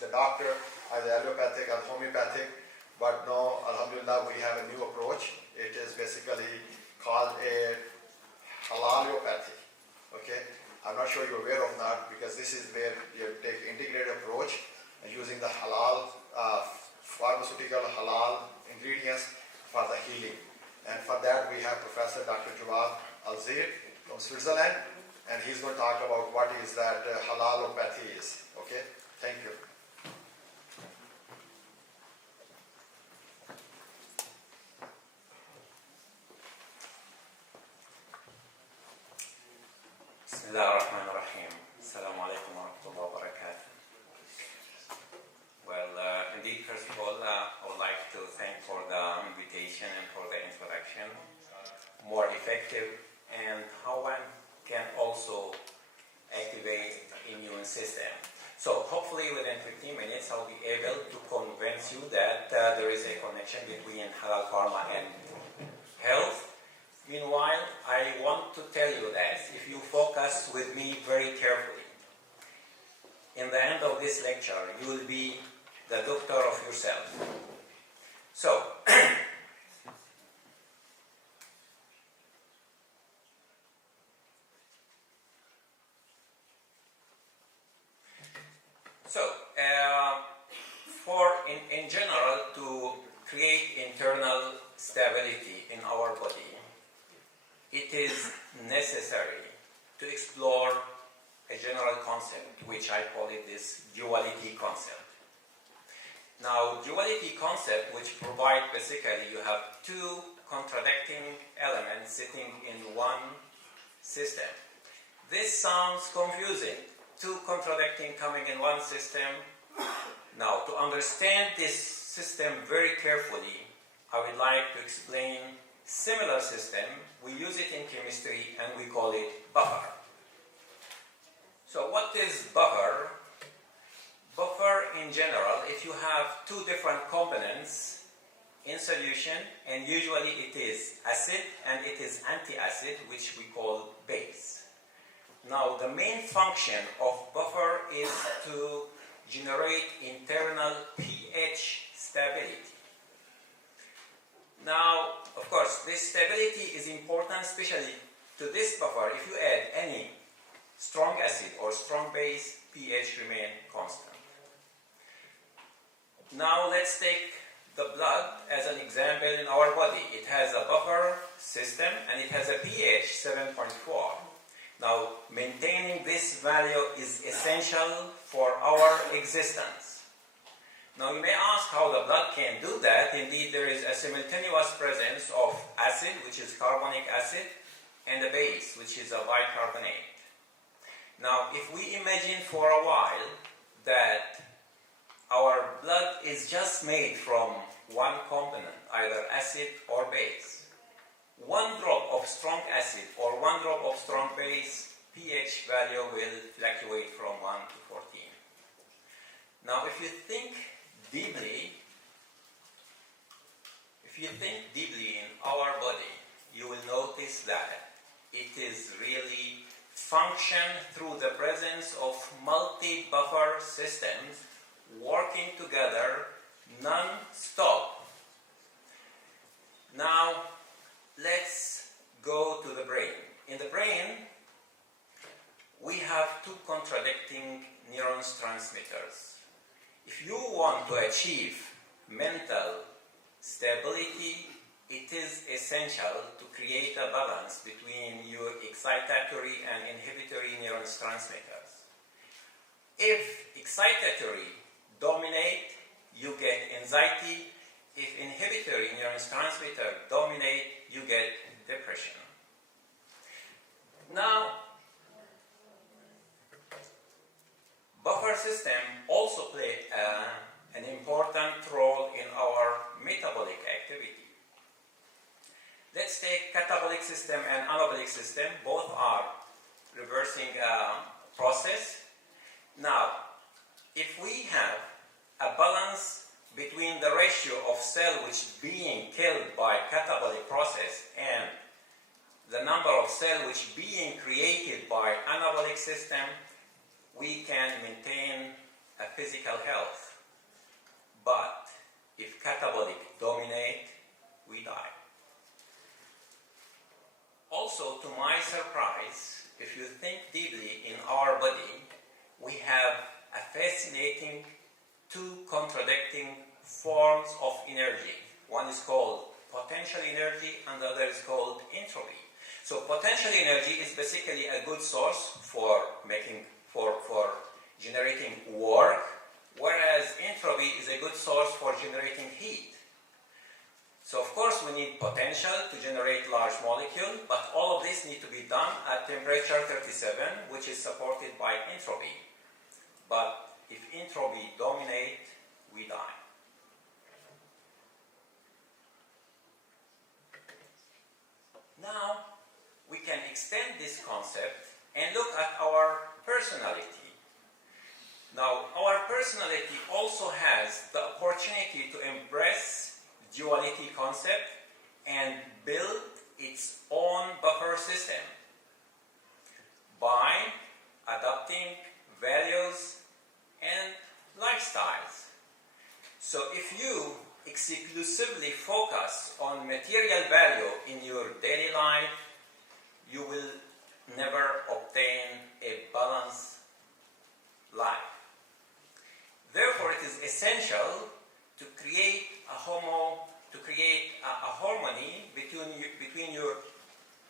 The doctor, either allopathic or homeopathic, but no, alhamdulillah, we have a new approach. It is basically called a Halalopathy. Okay, I'm not sure you're aware of that because this is where you take integrated approach using the halal, pharmaceutical halal ingredients for the healing. And for that we have Professor Dr. Jawad Alzir from Switzerland, and he's going to talk about what is that Halalopathy is. Okay, thank you. Bismillahirrahmanirrahim. Assalamu alaikum wa rahmatullahi wa barakatuh. Well, indeed, first of all, I would like to thank for the invitation and for the introduction. More effective and how one can also activate the immune system. So hopefully within 15 minutes I'll be able to convince you that there is a connection between halal pharma and health. Meanwhile, I want to tell you that if you focus with me very carefully, in the end of this lecture, you will be the doctor of yourself. So, in general, to create internal stability in our body, it is necessary to explore a general concept, which I call it this duality concept. Now, duality concept, which provide basically you have two contradicting elements sitting in one system. This sounds confusing. Two contradicting coming in one system. Now, to understand this system very carefully, I would like to explain similar system. We use it in chemistry and we call it buffer. So what is buffer? Buffer in general, if you have two different components in solution, and usually it is acid and it is anti-acid, which we call base. Now the main function of buffer is to generate internal pH stability. Now, of course, this stability is important, especially to this buffer. If you add any strong acid or strong base, pH remain constant. Now let's take the blood as an example in our body. It has a buffer system and it has a pH 7.4. Now, maintaining this value is essential for our existence. Now, you may ask how the blood can do that. Indeed, there is a simultaneous presence of acid, which is carbonic acid, and a base, which is a bicarbonate. Now, if we imagine for a while that our blood is just made from one component, either acid or base, one drop of strong acid or one drop of strong base, pH value will fluctuate from 1 to 14. Now, if you think deeply in our body, you will notice that it is really function through the presence of multi-buffer systems working together non-stop. Now, let's go to the brain. In the brain, we have two contradicting neurons transmitters. If you want to achieve mental stability, it is essential to create a balance between your excitatory and inhibitory neurons transmitters. If excitatory dominate, you get anxiety. If inhibitory neurons transmitter dominate, you get depression. Now, buffer system also play an important role in our metabolic activity. Let's take catabolic system and anabolic system. Both are reversing process. Now, if we have a balance between the ratio of cell which being killed by catabolic process and the number of cell which being created by anabolic system, we can maintain a physical health. But if catabolic dominate, we die. Also, to my surprise, if you think deeply in our body, we have a fascinating two contradicting forms of energy. One is called potential energy and the other is called entropy. So potential energy is basically a good source for generating work, whereas entropy is a good source for generating heat. So of course we need potential to generate large molecule, but all of this need to be done at temperature 37, which is supported by entropy. But if entropy dominate, we die. Now, we can extend this concept and look at our personality. Now, our personality also has the opportunity to embrace duality concept and build its own buffer system by adopting values and lifestyles. So if you exclusively focus on material value in your daily life, you will never obtain a balanced life. Therefore, it is essential to create a harmony between your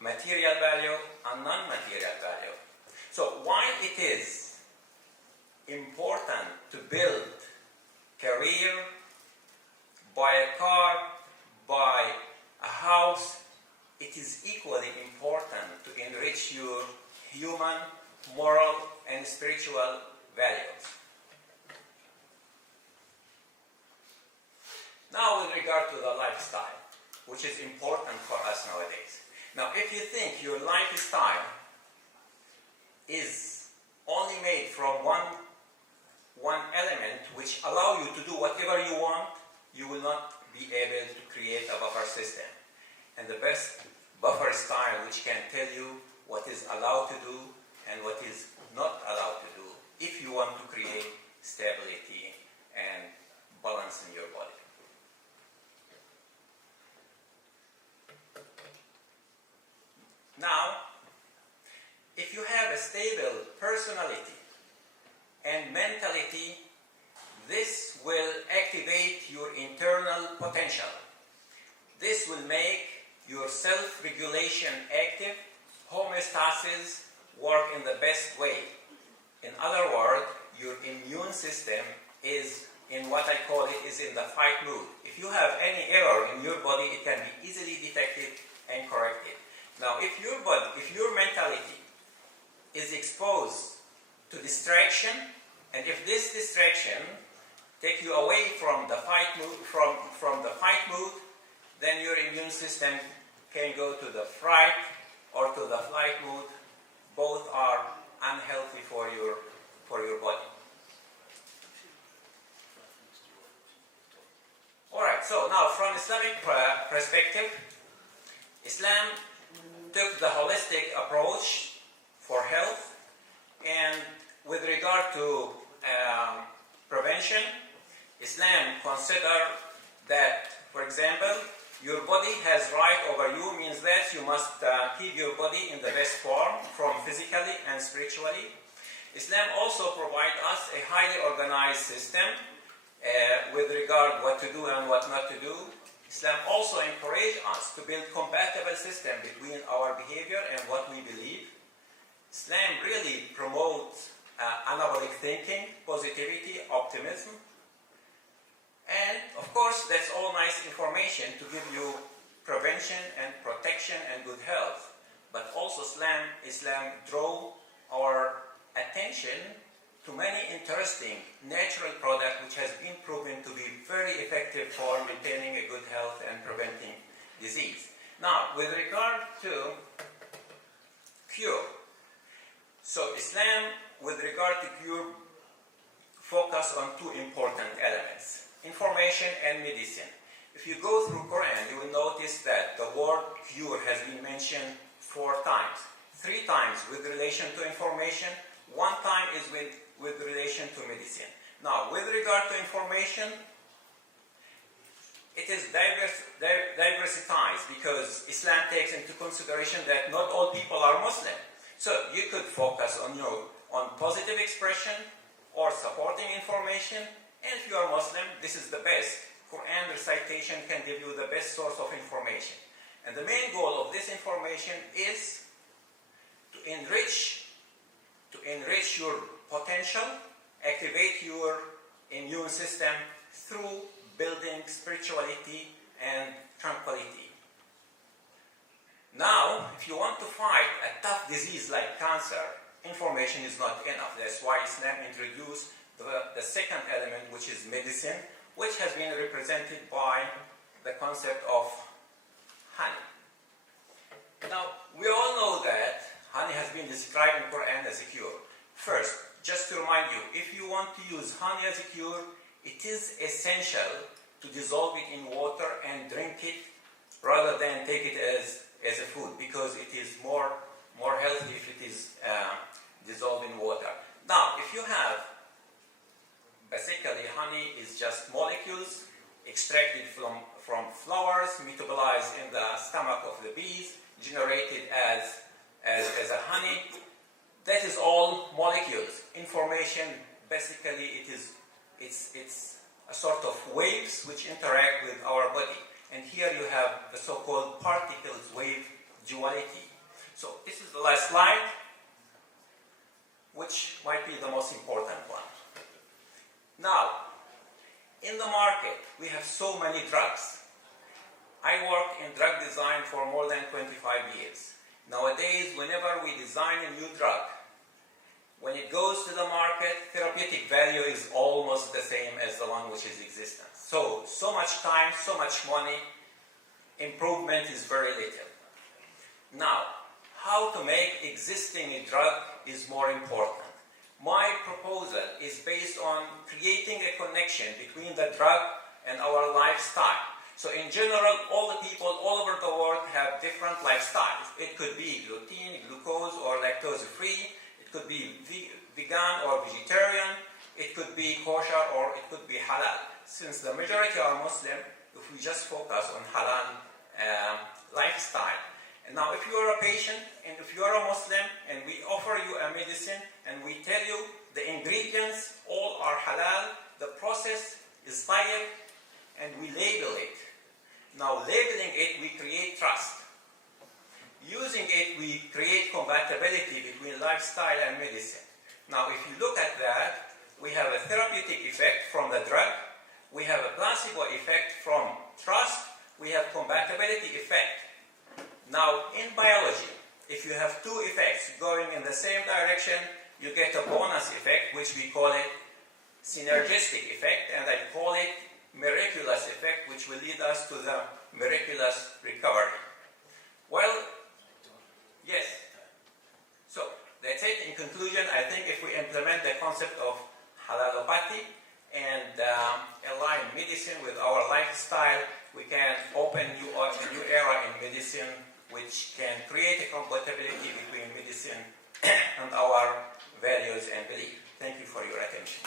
material value and non-material value. So while it is important to build career, buy a car, buy a house, it is equally important to enrich your human, moral, and spiritual values. Now, with regard to the lifestyle, which is important for us nowadays. Now, if you think your lifestyle is only made from one element which allow you to do whatever you want, you will not be able to create a buffer system. And the best buffer style which can tell you what is allowed to do and what is not allowed to do if you want to create stability and balance in your body. Now, if you have a stable personality and mentality, this will activate your internal potential. This will make your self-regulation active, homeostasis work in the best way. In other words, your immune system is in what I call it is in the fight mood. If you have any error in your body, it can be easily detected and corrected. Now, if your mentality is exposed to distraction, and if this distraction take you away from the fight mood, from the fight mood, then your immune system can go to the fright or to the flight mood. Both are unhealthy for your body. All right. So now, from Islamic perspective, Islam took the holistic approach for health, and with regard to prevention, Islam consider that, for example, your body has right over you, means that you must keep your body in the best form, from physically and spiritually. Islam also provides us a highly organized system with regard what to do and what not to do. Islam also encourages us to build compatible system between our behavior and what we believe. Islam really promotes anabolic thinking, positivity, optimism. And of course, that's all nice information to give you prevention and protection and good health. But also Islam draw our attention to many interesting natural products which has been proven to be very effective for maintaining a good health and preventing disease. Now, with regard to cure, so Islam, with regard to cure, focus on two important elements: information and medicine. If you go through Quran, you will notice that the word cure has been mentioned 4 times. 3 times with relation to information, 1 time is with relation to medicine. Now, with regard to information, it is diversitized because Islam takes into consideration that not all people are Muslim. So you could focus on positive expression or supporting information, and if you are Muslim, this is the best. Quran recitation can give you the best source of information. And the main goal of this information is to enrich your potential, activate your immune system through building spirituality and tranquility. Now, if you want to fight a tough disease like cancer, information is not enough. That's why Islam introduced the second element, which is medicine, which has been represented by the concept of honey. Now, we all know that honey has been described in Quran as a cure. First, just to remind you, if you want to use honey as a cure, it is essential to dissolve it in water and drink it rather than take it as a food, because it is more healthy if it is dissolved in water. Now, if you have, basically honey is just molecules extracted from flowers, metabolized in the stomach of the bees, generated as a honey. That is all molecules. Information, basically, it's a sort of waves which interact with our body. And here you have the so-called particles wave duality. So this is the last slide, which might be the most important one. Now, in the market, we have so many drugs. I worked in drug design for more than 25 years. Nowadays, whenever we design a new drug, when it goes to the market, therapeutic value is almost the same as the one which is existent. So much time, so much money, improvement is very little. Now, how to make existing a drug is more important. My proposal is based on creating a connection between the drug and our lifestyle. So in general, all the people all over the world have different lifestyles. It could be gluten, glucose, or lactose-free. It could be vegan or vegetarian. It could be kosher, or it could be halal. Since the majority are Muslim, if we just focus on halal lifestyle. And now if you are a patient and if you are a Muslim and we offer you a medicine and we tell you the ingredients all are halal, the process is tayyib, and we label it. Now labeling it, we create trust. Using it, we create compatibility between lifestyle and medicine. Now if you look at that, we have a therapeutic effect from the drug, we have a placebo effect from trust, we have compatibility effect. Now, in biology, if you have two effects going in the same direction, you get a bonus effect, which we call it synergistic effect, and I call it miraculous effect, which will lead us to the miraculous recovery. Well, yes. So, that's it. In conclusion, I think if we implement the concept of Halalopathy and align medicine with our lifestyle, we can open a new era in medicine, which can create a compatibility between medicine and our values and beliefs. Thank you for your attention.